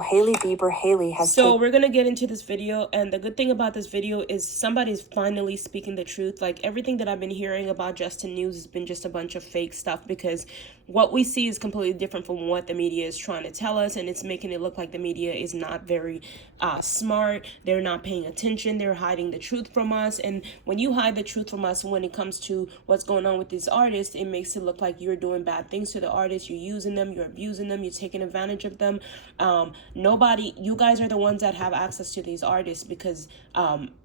Hailey has So we're gonna get into this video, and the good thing about this video is somebody's finally speaking the truth. Like, everything that I've been hearing about Justin News has been just a bunch of fake stuff, because what we see is completely different from what the media is trying to tell us, and it's making it look like the media is not very smart. They're not paying attention. They're hiding the truth from us, and when you hide the truth from us when it comes to what's going on with these artists, it makes it look like you're doing bad things to the artists. You're using them, you're abusing them, you're taking advantage of them. You guys are the ones that have access to these artists, because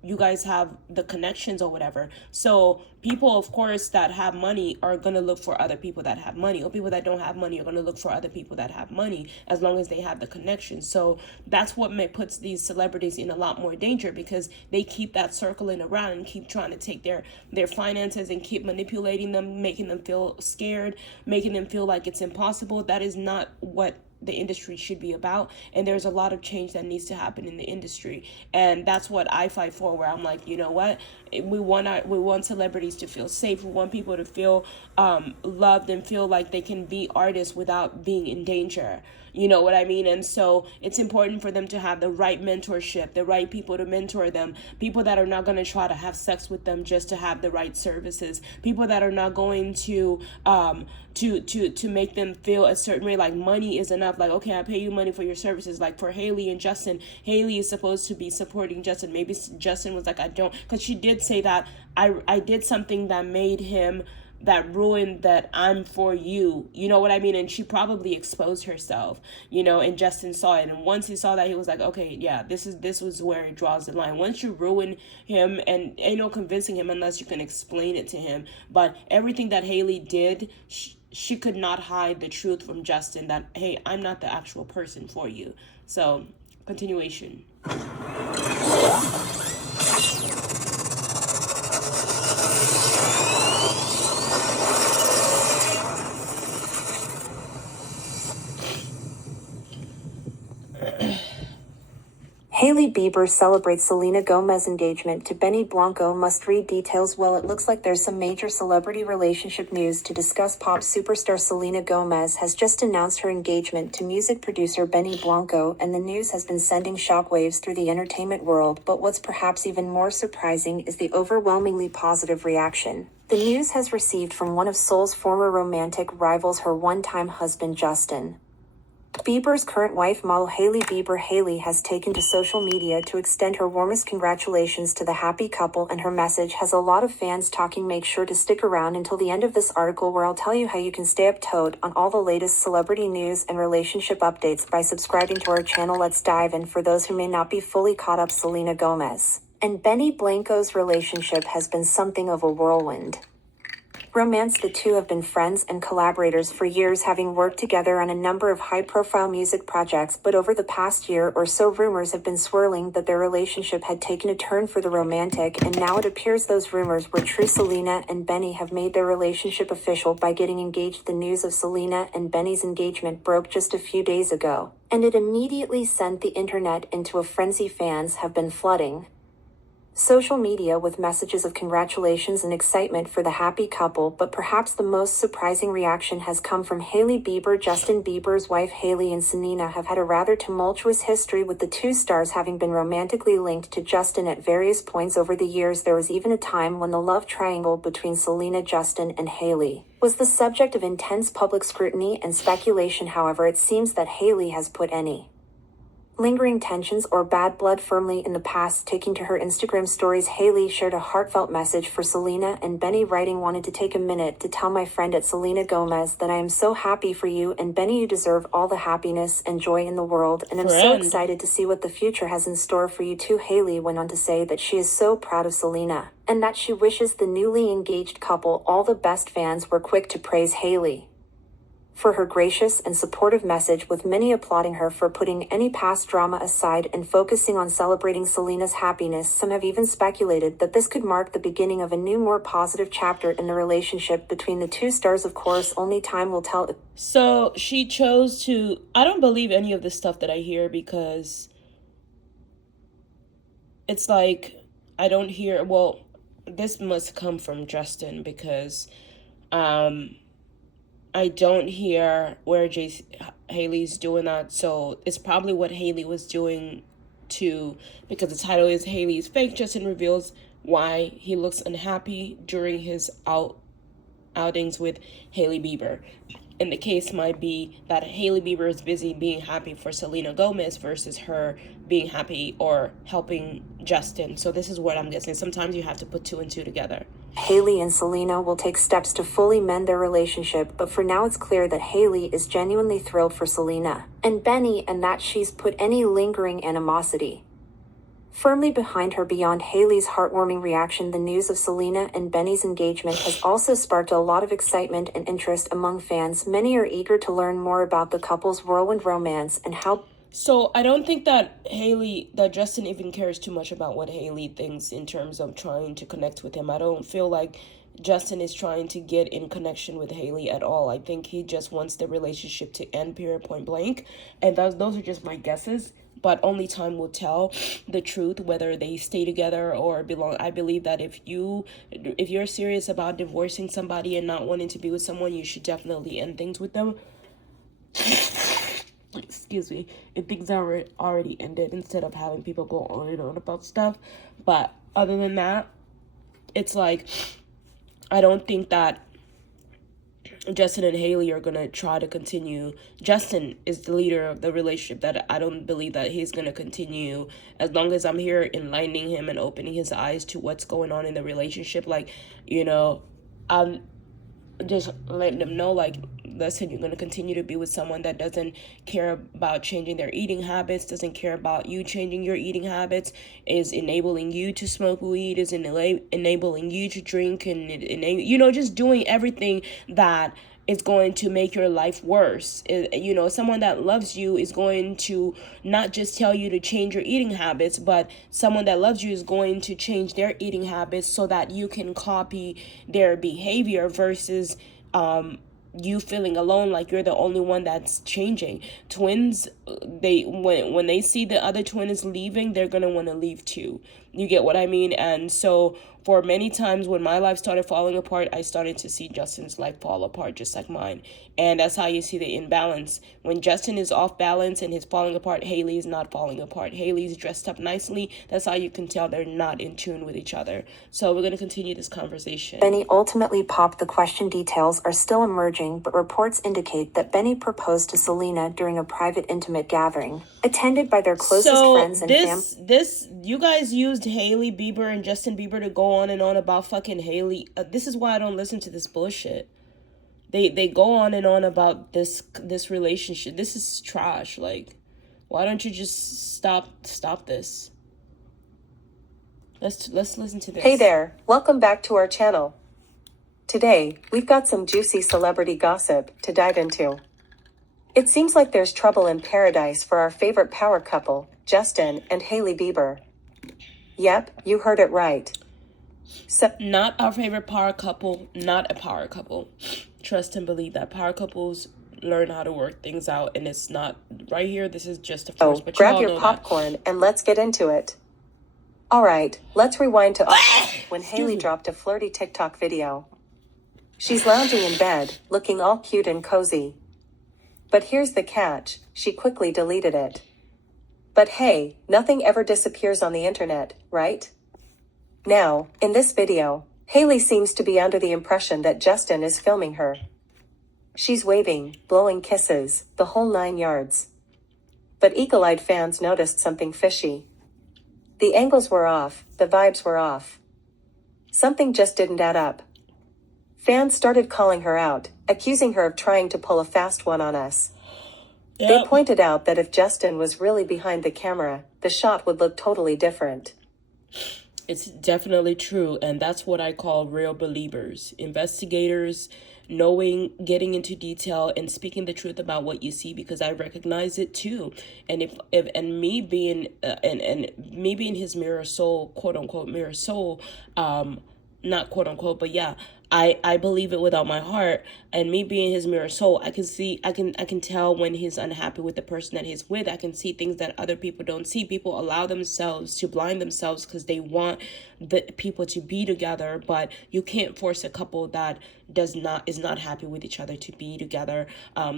you guys have the connections or whatever. So people, of course, that have money are going to look for other people that have money, or people that don't have money are going to look for other people that have money, as long as they have the connections. So that's what puts these celebrities in a lot more danger, because they keep that circling around and keep trying to take their finances and keep manipulating them, making them feel scared, making them feel like it's impossible. That is not what the industry should be about, and there's a lot of change that needs to happen in the industry, and that's what I fight for, where I'm like, you know what, we want celebrities to feel safe. We want people to feel loved and feel like they can be artists without being in danger. You know what I mean? And so it's important for them to have the right mentorship, the right people to mentor them, people that are not going to try to have sex with them just to have the right services, people that are not going to make them feel a certain way, like money is enough. Like, okay, I pay you money for your services. Like for Hailey and Justin, Hailey is supposed to be supporting Justin. Maybe Justin was like, I don't, because she did say that I did something that ruined that I'm for you. You know what I mean? And she probably exposed herself, and Justin saw it. And once he saw that, he was like, okay, yeah, this was where it draws the line. Once you ruin him, and ain't no convincing him unless you can explain it to him. But everything that Hailey did, she could not hide the truth from Justin, that, hey, I'm not the actual person for you. So, continuation. Hailey Bieber celebrates Selena Gomez's engagement to Benny Blanco. Must read details. Well, it looks like there's some major celebrity relationship news to discuss. Pop superstar Selena Gomez has just announced her engagement to music producer Benny Blanco, and the news has been sending shockwaves through the entertainment world. But what's perhaps even more surprising is the overwhelmingly positive reaction the news has received from one of Soul's former romantic rivals, her one-time husband Justin Bieber's current wife, model Hailey Bieber. Hailey has taken to social media to extend her warmest congratulations to the happy couple, and her message has a lot of fans talking. Make sure to stick around until the end of this article, where I'll tell you how you can stay up to date on all the latest celebrity news and relationship updates by subscribing to our channel. Let's dive in. For those who may not be fully caught up, Selena Gomez and Benny Blanco's relationship has been something of a whirlwind romance. The two have been friends and collaborators for years, having worked together on a number of high-profile music projects, but over the past year or so, rumors have been swirling that their relationship had taken a turn for the romantic, and now it appears those rumors were true. Selena and Benny have made their relationship official by getting engaged. The news of Selena and Benny's engagement broke just a few days ago, and it immediately sent the internet into a frenzy. Fans have been flooding social media with messages of congratulations and excitement for the happy couple, but perhaps the most surprising reaction has come from Hailey Bieber. Justin Bieber's wife Hailey and Selena have had a rather tumultuous history, with the two stars having been romantically linked to Justin at various points over the years. There was even a time when the love triangle between Selena, Justin, and Hailey was the subject of intense public scrutiny and speculation. However, it seems that Hailey has put any lingering tensions or bad blood firmly in the past. Taking to her Instagram stories, Hailey shared a heartfelt message for Selena and Benny, writing, "Wanted to take a minute to tell my friend at Selena Gomez that I am so happy for you and Benny. You deserve all the happiness and joy in the world, and I'm so excited to see what the future has in store for you too." Hailey went on to say that she is so proud of Selena and that she wishes the newly engaged couple all the best. Fans were quick to praise Hailey for her gracious and supportive message, with many applauding her for putting any past drama aside and focusing on celebrating Selena's happiness. Some have even speculated that this could mark the beginning of a new, more positive chapter in the relationship between the two stars. Of course, only time will tell. So she chose to, I don't believe any of the stuff that I hear, because it's like, I don't hear, well, this must come from Justin, because I don't hear where Hailey's doing that, so it's probably what Hailey was doing too, because the title is Hailey's Fake. Justin reveals why he looks unhappy during his outings with Hailey Bieber. And the case might be that Hailey Bieber is busy being happy for Selena Gomez versus her being happy or helping Justin. So this is what I'm guessing. Sometimes you have to put two and two together. Hailey and Selena will take steps to fully mend their relationship, but for now it's clear that Hailey is genuinely thrilled for Selena and Benny, and that she's put any lingering animosity firmly behind her. Beyond Hailey's heartwarming reaction, the news of Selena and Benny's engagement has also sparked a lot of excitement and interest among fans. Many are eager to learn more about the couple's whirlwind romance and how... So I don't think that Justin even cares too much about what Hailey thinks in terms of trying to connect with him. I don't feel like Justin is trying to get in connection with Hailey at all. I think he just wants the relationship to end, period, point blank. And those are just my guesses. But only time will tell the truth, whether they stay together or belong. I believe that if you're serious about divorcing somebody and not wanting to be with someone, you should definitely end things with them. Excuse me, if things are already ended, instead of having people go on and on about stuff. But other than that, it's like, I don't think that Justin and Hailey are going to try to continue. Justin is the leader of the relationship. That I don't believe that he's going to continue as long as I'm here enlightening him and opening his eyes to what's going on in the relationship. Like, I'm just letting them know, like, listen, you're going to continue to be with someone that doesn't care about changing their eating habits, doesn't care about you changing your eating habits, is enabling you to smoke weed, is enabling you to drink, and just doing everything that is going to make your life worse. Someone that loves you is going to not just tell you to change your eating habits, but someone that loves you is going to change their eating habits so that you can copy their behavior versus you feeling alone, like you're the only one that's changing. Twins, when they see the other twin is leaving, they're gonna want to leave too. You get what I mean? And so for many times when my life started falling apart, I started to see Justin's life fall apart just like mine. And that's how you see the imbalance. When Justin is off balance and he's falling apart, Hailey is not falling apart. Hailey's dressed up nicely. That's how you can tell they're not in tune with each other. So we're going to continue this conversation. Benny ultimately popped the question. Details are still emerging, but reports indicate that Benny proposed to Selena during a private intimate gathering attended by their closest friends and family. You guys used Hailey Bieber and Justin Bieber to go on and on about fucking Hailey. This is why I don't listen to this bullshit. They go on and on about this relationship. This is trash. Like, why don't you just stop this? Let's listen to this. Hey there, welcome back to our channel. Today, we've got some juicy celebrity gossip to dive into. It seems like there's trouble in paradise for our favorite power couple, Justin and Hailey Bieber. Yep, you heard it right. Not our favorite power couple, not a power couple. Trust and believe that power couples learn how to work things out, and it's not right here. This is just a first. But grab your popcorn and let's get into it. All right, let's rewind to August when Hailey dropped a flirty TikTok video. She's lounging in bed, looking all cute and cozy. But here's the catch, she quickly deleted it. But hey, nothing ever disappears on the internet, right? Now, in this video, Hailey seems to be under the impression that Justin is filming her. She's waving, blowing kisses, the whole 9 yards. But eagle-eyed fans noticed something fishy. The angles were off, the vibes were off. Something just didn't add up. Fans started calling her out, accusing her of trying to pull a fast one on us. Yep. They pointed out that if Justin was really behind the camera, the shot would look totally different. It's definitely true, and that's what I call real believers. Investigators, knowing, getting into detail, and speaking the truth about what you see, because I recognize it too. And me being his mirror soul, quote unquote mirror soul, not quote unquote, but yeah, I believe it with all my heart. And me being his mirror soul, I can see, I can tell when he's unhappy with the person that he's with. I can see things that other people don't see. People allow themselves to blind themselves because they want the people to be together, but you can't force a couple that is not happy with each other to be together.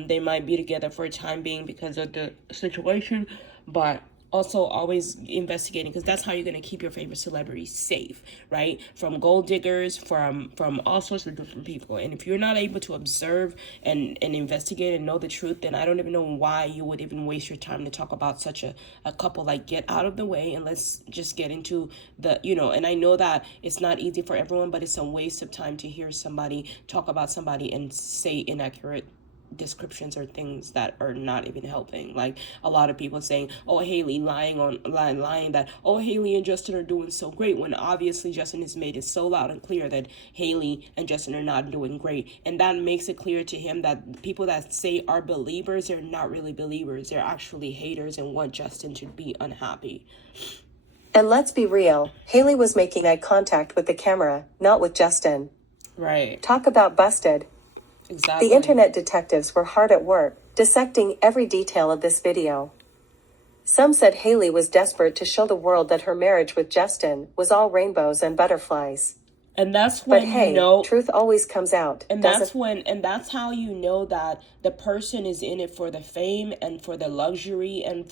They might be together for a time being because of the situation, but also always investigating, because that's how you're going to keep your favorite celebrity safe, right? From gold diggers, from all sorts of different people. And if you're not able to observe and investigate and know the truth, then I don't even know why you would even waste your time to talk about such a couple. Like, get out of the way and let's just get into the, and I know that it's not easy for everyone, but it's a waste of time to hear somebody talk about somebody and say inaccurate descriptions or things that are not even helping. Like, a lot of people saying, oh, Hailey lying that, oh, Hailey and Justin are doing so great, when obviously Justin has made it so loud and clear that Hailey and Justin are not doing great. And that makes it clear to him that people that say are believers, they're not really believers. They're actually haters and want Justin to be unhappy. And let's be real, Hailey was making eye contact with the camera, not with Justin. Right. Talk about busted. Exactly. The internet detectives were hard at work, dissecting every detail of this video. Some said Hailey was desperate to show the world that her marriage with Justin was all rainbows and butterflies. And that's when, but hey, truth always comes out. And that's how you know that the person is in it for the fame and for the luxury and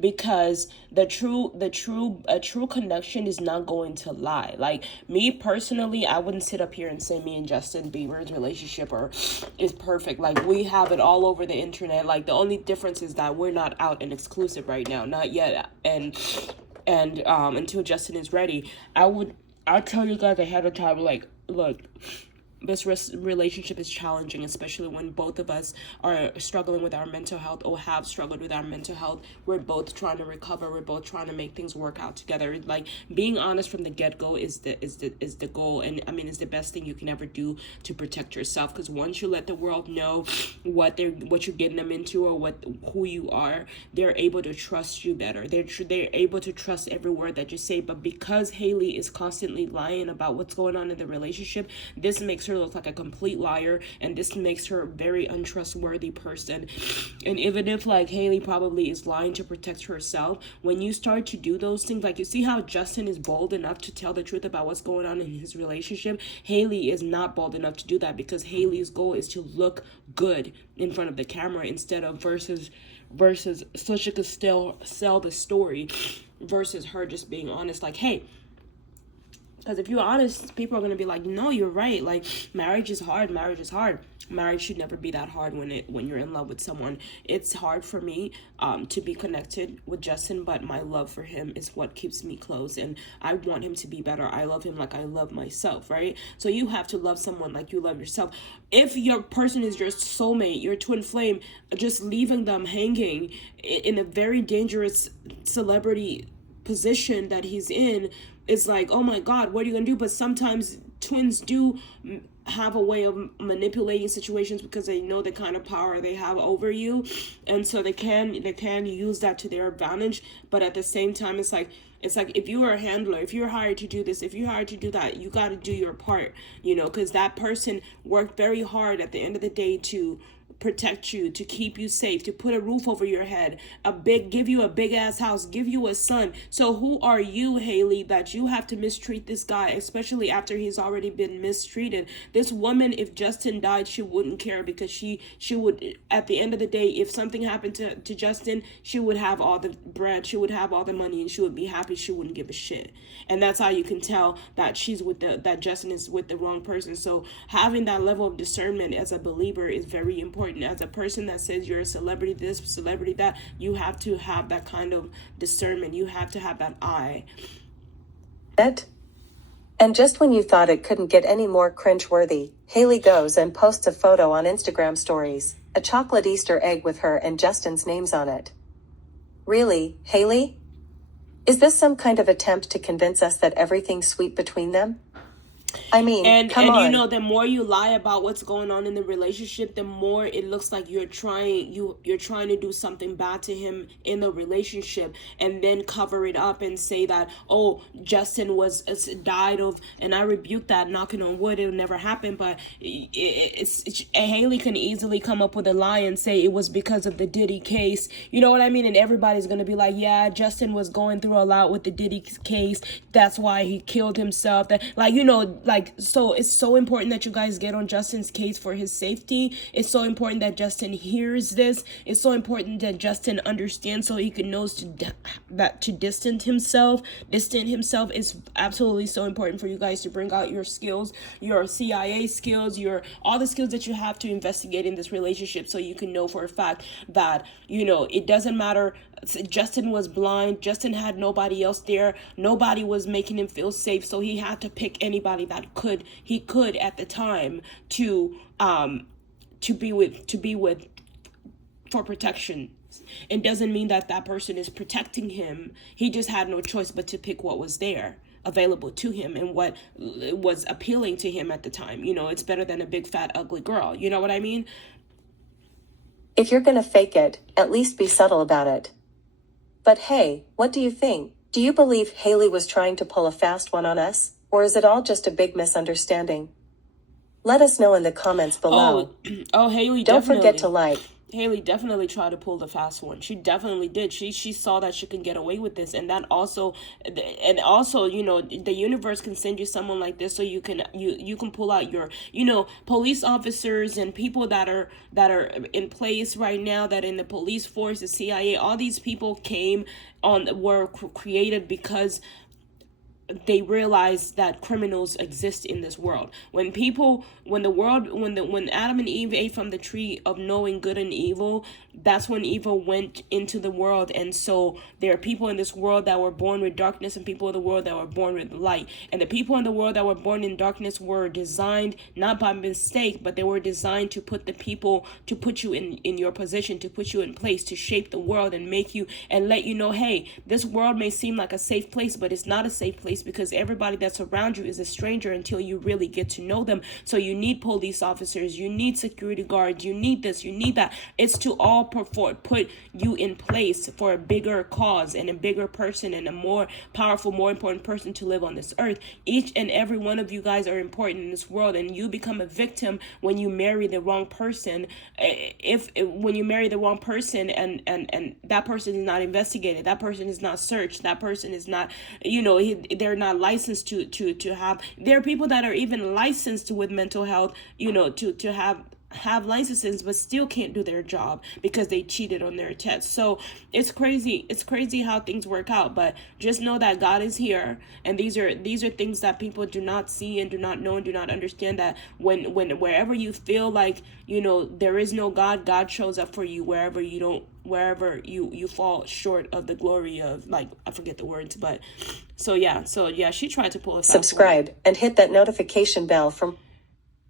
because a true connection is not going to lie. Like, me personally, I wouldn't sit up here and say me and Justin Bieber's relationship is perfect. Like, we have it all over the internet. Like, the only difference is that we're not out and exclusive right now, not yet. And until Justin is ready, I'll tell you guys ahead of time, like, look, this relationship is challenging, especially when both of us are struggling with our mental health or have struggled with our mental health. We're both trying to recover. We're both trying to make things work out together. Like, being honest from the get-go is the goal. And I mean, it's the best thing you can ever do to protect yourself. Because once you let the world know what you're getting them into or who you are, they're able to trust you better. They're able to trust every word that you say. But because Hailey is constantly lying about what's going on in the relationship, this makes her look like a complete liar, and this makes her a very untrustworthy person. And even if, like, Hailey probably is lying to protect herself, when you start to do those things, like, you see how Justin is bold enough to tell the truth about what's going on in his relationship, Hailey is not bold enough to do that, because Hailey's goal is to look good in front of the camera instead of versus so she could still sell the story, versus her just being honest, like, hey. Because if you're honest, people are going to be like, no, you're right. Like, marriage is hard. Marriage should never be that hard when you're in love with someone. It's hard for me to be connected with Justin, but my love for him is what keeps me close. And I want him to be better. I love him like I love myself, right? So you have to love someone like you love yourself. If your person is your soulmate, your twin flame, just leaving them hanging in a very dangerous celebrity position that he's in, it's like, oh my God, what are you gonna do? But sometimes twins do have a way of manipulating situations because they know the kind of power they have over you, and so they can use that to their advantage. But at the same time, it's like if you are a handler, if you're hired to do this, if you're hired to do that, you got to do your part, because that person worked very hard at the end of the day to protect you, to keep you safe, to put a roof over your head, give you a big ass house, give you a son. So who are you, Hailey, that you have to mistreat this guy, especially after he's already been mistreated? This woman, if Justin died, she wouldn't care, because she would, at the end of the day, if something happened to Justin, she would have all the bread, she would have all the money, and she would be happy. She wouldn't give a shit. And that's how you can tell that that Justin is with the wrong person. So having that level of discernment as a believer is very important. As a person that says you're a celebrity this, celebrity that, you have to have that kind of discernment. You have to have that eye. And just when you thought it couldn't get any more cringeworthy, Hailey goes and posts a photo on Instagram stories, a chocolate Easter egg with her and Justin's names on it. Really, Hailey? Is this some kind of attempt to convince us that everything's sweet between them? I mean, And come you on. know, the more you lie about what's going on in the relationship, the more it looks like you're trying to do something bad to him in the relationship, and then cover it up and say that, oh, Justin was died of, and I rebuke that, knocking on wood, it'll never happen. But Haley can easily come up with a lie and say it was because of the Diddy case. You know what I mean? And everybody's gonna be like, yeah, Justin was going through a lot with the Diddy case. That's why he killed himself. That, like, you know, like, so it's so important that you guys get on Justin's case for his safety. It's so important that Justin hears this. It's so important that Justin understands, so he can knows to distance himself. Is absolutely so important for you guys to bring out your skills, your CIA skills, your all the skills that you have to investigate in this relationship, so you can know for a fact that, you know, it doesn't matter. Justin was blind. Justin had nobody else there. Nobody was making him feel safe, so he had to pick anybody that he could at the time to be with for protection. It doesn't mean that that person is protecting him. He just had no choice but to pick what was there available to him and what was appealing to him at the time. You know, it's better than a big fat ugly girl. You know what I mean? If you're gonna fake it, at least be subtle about it. But hey, what do you think? Do you believe Hailey was trying to pull a fast one on us? Or is it all just a big misunderstanding? Let us know in the comments below. Oh, Hailey Don't definitely. forget to like. Haley definitely tried to pull the fast one. She definitely did. She saw that she can get away with this, and that also, you know, the universe can send you someone like this, so you can pull out your, you know, police officers and people that are in place right now, that in the police force, the CIA, all these people were created because they realize that criminals exist in this world. When Adam and Eve ate from the tree of knowing good and evil, that's when evil went into the world. And so there are people in this world that were born with darkness and people in the world that were born with light. And the people in the world that were born in darkness were designed not by mistake, but they were designed to put you in your position, to put you in place, to shape the world and make you and let you know, hey, this world may seem like a safe place, but it's not a safe place, because everybody that's around you is a stranger until you really get to know them. So you need police officers, you need security guards, you need this, you need that. It's to all put you in place for a bigger cause and a bigger person and a more powerful, more important person to live on this earth. Each and every one of you guys are important in this world, and you become a victim when you marry the wrong person. When you marry the wrong person and that person is not investigated, that person is not searched, that person is not, you know, they're not licensed to have. There are people that are even licensed with mental health, you know, to have licenses but still can't do their job because they cheated on their tests. So it's crazy how things work out. But just know that God is here, and these are things that people do not see and do not know and do not understand, that when wherever you feel like, you know, there is no God, God shows up for you wherever you fall short of the glory of, like, I forget the words. But so yeah, she tried to pull a fast one. Subscribe and hit that notification bell from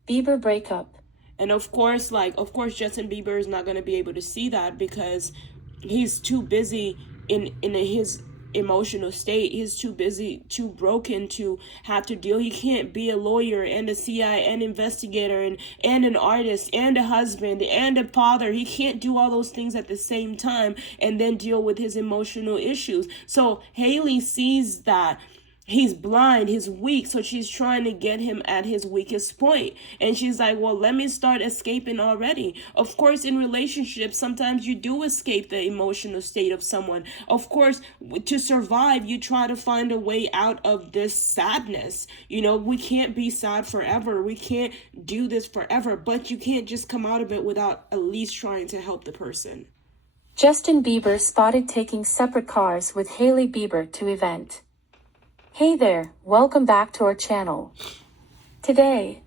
Bieber breakup. And of course, Justin Bieber is not going to be able to see that because he's too busy in his emotional state. He's too busy, too broken to have to deal. He can't be a lawyer and a CI and investigator and an artist and a husband and a father. He can't do all those things at the same time and then deal with his emotional issues. So Haley sees that he's blind, he's weak, so she's trying to get him at his weakest point. And she's like, well, let me start escaping already. Of course, in relationships, sometimes you do escape the emotional state of someone. Of course, to survive, you try to find a way out of this sadness. You know, we can't be sad forever. We can't do this forever, but you can't just come out of it without at least trying to help the person. Justin Bieber spotted taking separate cars with Hailey Bieber to event. Hey there, welcome back to our channel. Today,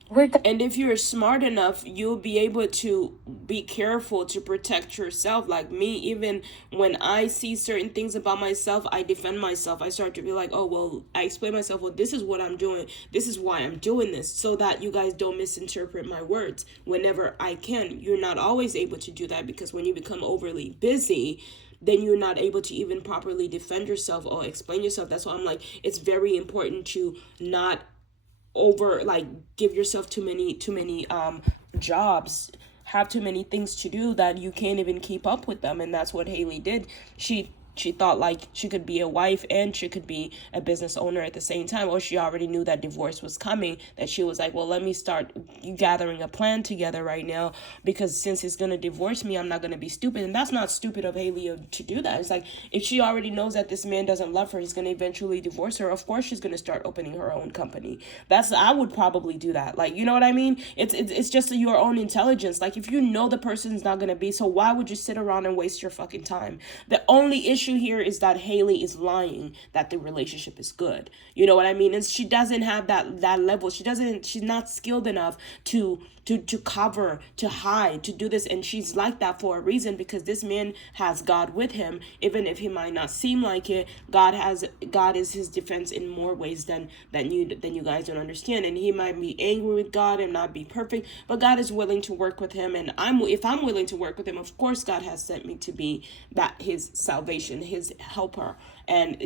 and if you're smart enough, you'll be able to be careful to protect yourself. Like me, even when I see certain things about myself, I defend myself. I start to be like, oh, well, I explain myself, well, this is what I'm doing. This is why I'm doing this, so that you guys don't misinterpret my words whenever I can. You're not always able to do that, because when you become overly busy, then you're not able to even properly defend yourself or explain yourself. That's why I'm like, it's very important to not over, like, give yourself too many jobs, have too many things to do that you can't even keep up with them. And that's what Hailey did. She thought like she could be a wife and she could be a business owner at the same time, or she already knew that divorce was coming, that she was like, well, let me start gathering a plan together right now, because since he's gonna divorce me, I'm not gonna be stupid. And that's not stupid of Hailey to do that. It's like, if she already knows that this man doesn't love her, he's gonna eventually divorce her, of course she's gonna start opening her own company. I would probably do that. Like, you know what I mean? It's just your own intelligence. Like, if you know the person's not gonna be, so why would you sit around and waste your fucking time? The only issue here is that Hailey is lying that the relationship is good. You know what I mean? And she doesn't have that level. She's not skilled enough to cover, to hide, to do this. And she's like that for a reason, because this man has God with him. Even if he might not seem like it, God is his defense in more ways than you guys don't understand. And he might be angry with God and not be perfect, but God is willing to work with him. And if I'm willing to work with him, of course God has sent me to be his salvation, his helper. And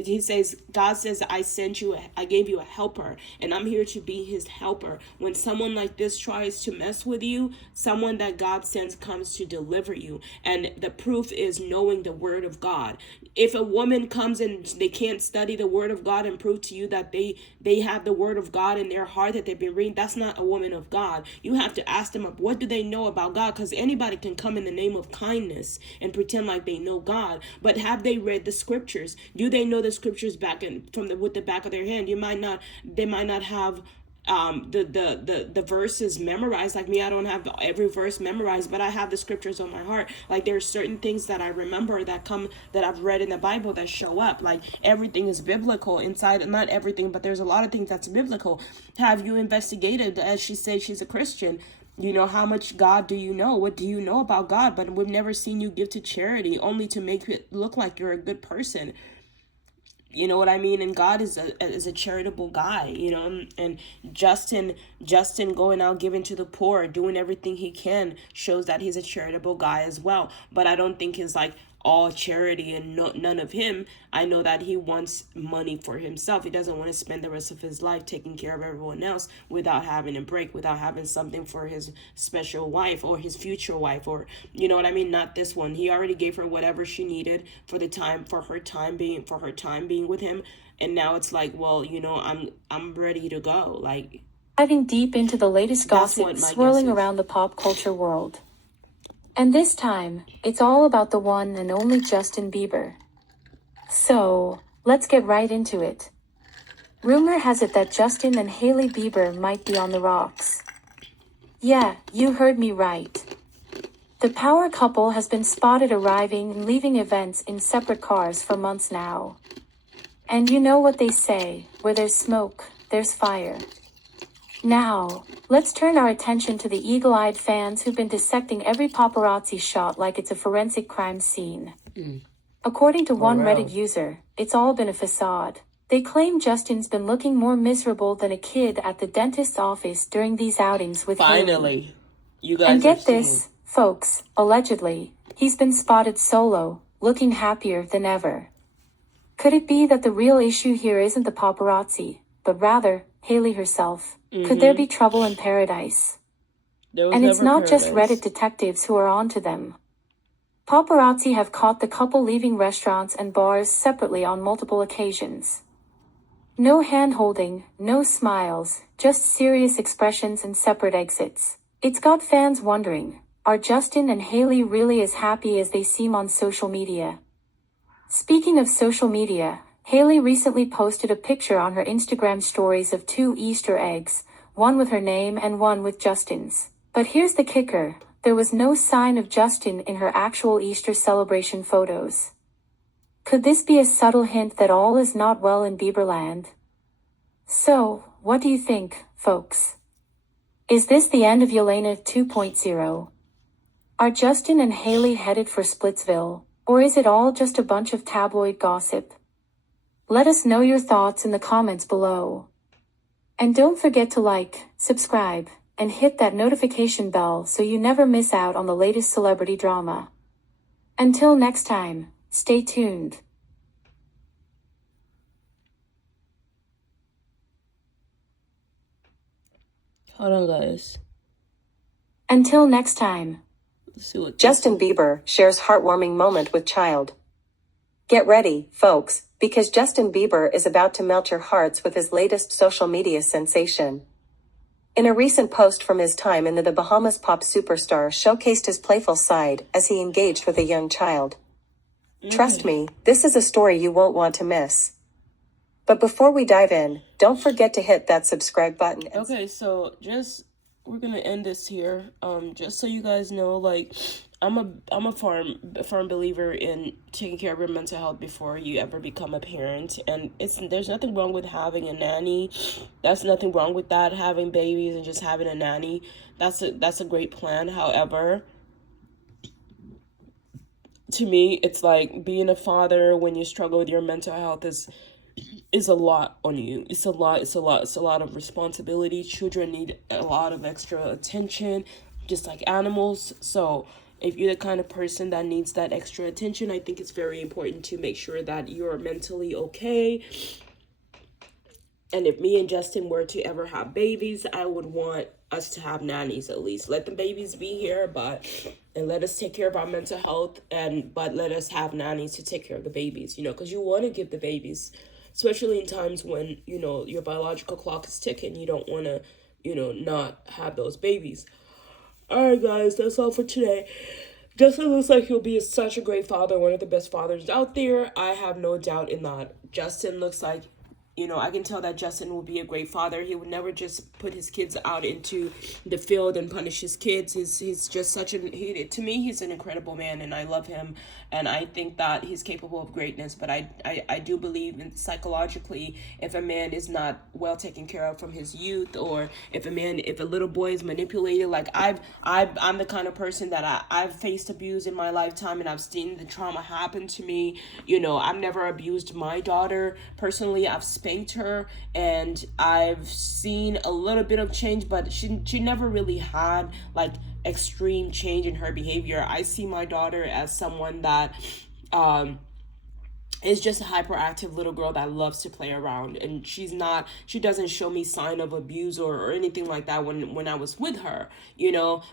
God says, I gave you a helper, and I'm here to be his helper. When someone like this tries to mess with you, someone that God sends comes to deliver you. And the proof is knowing the word of God. If a woman comes and they can't study the word of God and prove to you that they have the word of God in their heart that they've been reading, that's not a woman of God. You have to ask them, what do they know about God? Because anybody can come in the name of kindness and pretend like they know God, but have they read the scriptures? Do they know the scriptures with the back of their hand? They might not have the verses memorized. Like me, I don't have every verse memorized, but I have the scriptures on my heart. Like, there's certain things that I remember that I've read in the Bible that show up. Like, everything is biblical inside. Not everything, but there's a lot of things that's biblical. Have you investigated, as she says she's a Christian, you know, how much God do you know? What do you know about God? But we've never seen you give to charity, only to make it look like you're a good person. You know what I mean? And God is a charitable guy, you know. And Justin going out giving to the poor, doing everything he can, shows that he's a charitable guy as well. But I don't think it's like all charity and none of him. I know that he wants money for himself. He doesn't want to spend the rest of his life taking care of everyone else without having a break, without having something for his special wife or his future wife, or, you know what I mean? Not this one. He already gave her whatever she needed for her time being with him. And now it's like, well, you know, I'm ready to go. Like, Diving deep into the latest gossip swirling around the pop culture world. And this time, it's all about the one and only Justin Bieber. So, let's get right into it. Rumor has it that Justin and Hailey Bieber might be on the rocks. Yeah, you heard me right. The power couple has been spotted arriving and leaving events in separate cars for months now. And you know what they say, where there's smoke, there's fire. Now, let's turn our attention to the eagle-eyed fans who've been dissecting every paparazzi shot like it's a forensic crime scene. According to one Reddit user, it's all been a facade. They claim Justin's been looking more miserable than a kid at the dentist's office during these outings with finally, you guys. And get this, folks, allegedly, he's been spotted solo, looking happier than ever. Could it be that the real issue here isn't the paparazzi, but rather Hailey herself? Could there be trouble in paradise? And it's not just Reddit detectives who are onto them. Paparazzi have caught the couple leaving restaurants and bars separately on multiple occasions. No hand-holding, no smiles, just serious expressions and separate exits. It's got fans wondering, are Justin and Hailey really as happy as they seem on social media? Speaking of social media, Hailey recently posted a picture on her Instagram stories of 2 Easter eggs, one with her name and one with Justin's. But here's the kicker, there was no sign of Justin in her actual Easter celebration photos. Could this be a subtle hint that all is not well in Bieberland? So, what do you think, folks? Is this the end of Yelena 2.0? Are Justin and Hailey headed for Splitsville, or is it all just a bunch of tabloid gossip? Let us know your thoughts in the comments below. And don't forget to like, subscribe, and hit that notification bell so you never miss out on the latest celebrity drama. Until next time, stay tuned. Hold on, guys. Until next time. Let's see what Justin Bieber shares heartwarming moment with child. Get ready, folks, because Justin Bieber is about to melt your hearts with his latest social media sensation. In a recent post from his time in the Bahamas, pop superstar showcased his playful side as he engaged with a young child. Trust me, this is a story you won't want to miss. But before we dive in, don't forget to hit that subscribe button. Okay, so we're gonna end this here. Just so you guys know, like, I'm a firm believer in taking care of your mental health before you ever become a parent, and there's nothing wrong with having a nanny. That's nothing wrong with that, having babies and just having a nanny. That's a great plan. However, to me, it's like being a father when you struggle with your mental health is a lot on you. It's a lot of responsibility. Children need a lot of extra attention, just like animals. So if you're the kind of person that needs that extra attention, I think it's very important to make sure that you're mentally okay. And if me and Justin were to ever have babies, I would want us to have nannies at least. Let the babies be here, and let us take care of our mental health, but let us have nannies to take care of the babies, because you want to give the babies, especially in times when, your biological clock is ticking, you don't want to, not have those babies. All right, guys, that's all for today. Justin looks like he'll be such a great father, one of the best fathers out there. I have no doubt in that. Justin looks like, I can tell that Justin will be a great father. He would never just put his kids out into the field and punish his kids. He's just to me, he's an incredible man, and I love him. And I think that he's capable of greatness. But I do believe in psychologically, if a man is not well taken care of from his youth, or if a little boy is manipulated, like I'm the kind of person that I've faced abuse in my lifetime, and I've seen the trauma happen to me. I've never abused my daughter personally. I've spanked her, and I've seen a little bit of change, but she never really had like extreme change in her behavior. I see my daughter as someone that is just a hyperactive little girl that loves to play around, and she doesn't show me sign of abuse or anything like that when I was with her,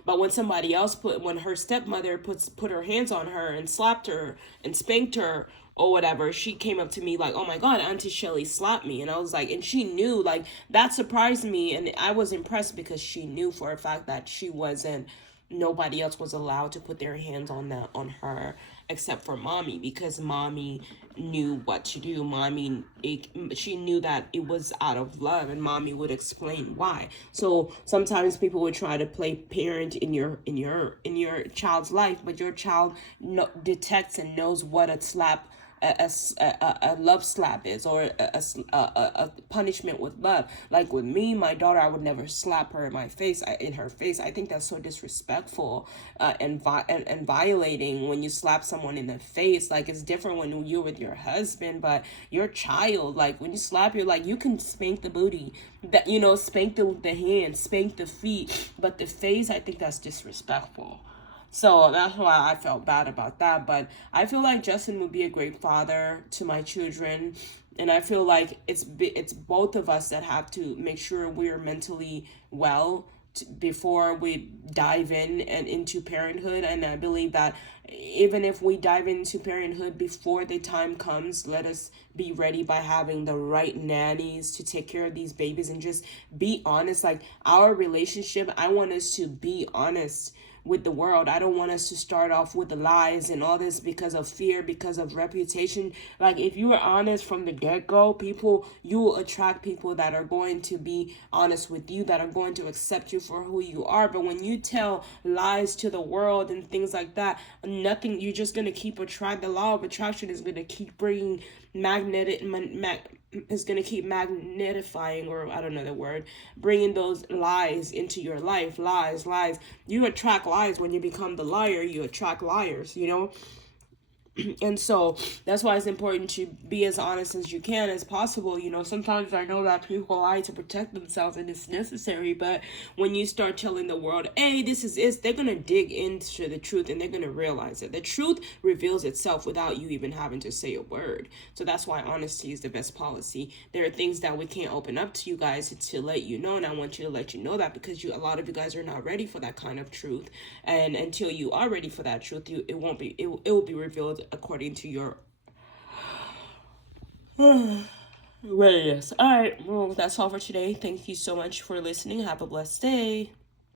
but when her stepmother put her hands on her and slapped her and spanked her or whatever, she came up to me like, oh my God, Auntie Shelly slapped me. And I was like, and she knew, like, that surprised me. And I was impressed because she knew for a fact that nobody else was allowed to put their hands on her except for mommy, because mommy knew what to do. She knew that it was out of love, and mommy would explain why. So sometimes people would try to play parent in your child's life, but your child detects and knows what a slap, a love slap is, or a punishment with love. Like with me, my daughter, I would never slap her in her face. I think that's so disrespectful and violating when you slap someone in the face. Like, it's different when you're with your husband, but your child, like when you slap, you're like, you can spank the booty, spank the hand, spank the feet, but the face, I think that's disrespectful. So that's why I felt bad about that. But I feel like Justin would be a great father to my children. And I feel like it's both of us that have to make sure we're mentally well before we dive in and into parenthood. And I believe that even if we dive into parenthood before the time comes, let us be ready by having the right nannies to take care of these babies, and just be honest. Like, our relationship, I want us to be honest with the world. I don't want us to start off with the lies and all this because of fear, because of reputation. Like, if you are honest from the get-go, you will attract people that are going to be honest with you, that are going to accept you for who you are. But when you tell lies to the world and things like that, you're just going to keep the law of attraction is going to keep bringing is going to keep magnifying, or I don't know the word, bringing those lies into your life. Lies. You attract lies. When you become the liar, you attract liars, And so that's why it's important to be as honest as you can as possible. You know, sometimes I know that people lie to protect themselves and it's necessary, but when you start telling the world, hey, this is it, they're going to dig into the truth and they're going to realize that the truth reveals itself without you even having to say a word. So that's why honesty is the best policy. There are things that we can't open up to you guys to let you know, and I want you to let you know that, because a lot of you guys are not ready for that kind of truth. And until you are ready for that truth, it will be revealed according to your readiness. All right, well, that's all for today. Thank you so much for listening. Have a blessed day.